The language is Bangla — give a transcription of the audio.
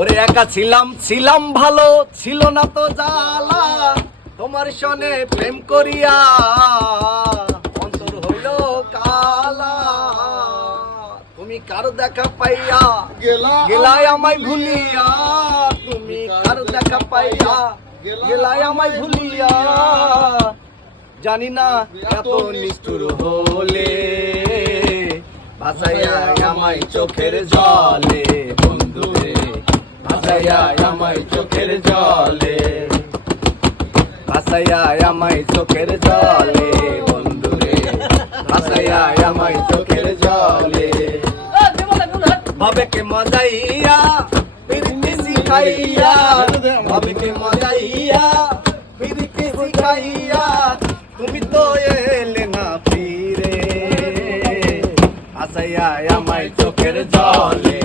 ওরে একা ছিলাম ছিলাম ভালো, ছিল না তো জ্বালা, তোমার সনে প্রেম করিয়া অন্তর হইল কালা। তুমি কার দেখা পাইয়া গেলাই আমায় ভুলিয়া, তুমি কার দেখা পাইয়া গেলাই আমায় ভুলিয়া। জানি না এত নিষ্ঠুর হলে ভাসাইয়া আমায় চোখের জলে, বন্ধুরে ভাসাইয়া আমায় চোখের জলে, ভাসাইয়া আমায় চোখের জলে, বন্ধুরে ভাসাইয়া আমায় চোখের জলে। ভাবেকে মজাইয়া পিরিতি শিখাইয়া, ভাবেকে মজাইয়া পিরিতি শিখাইয়া, তুমি তো এলে না ফিরে, ভাসাইয়া আমায় চোখের জলে।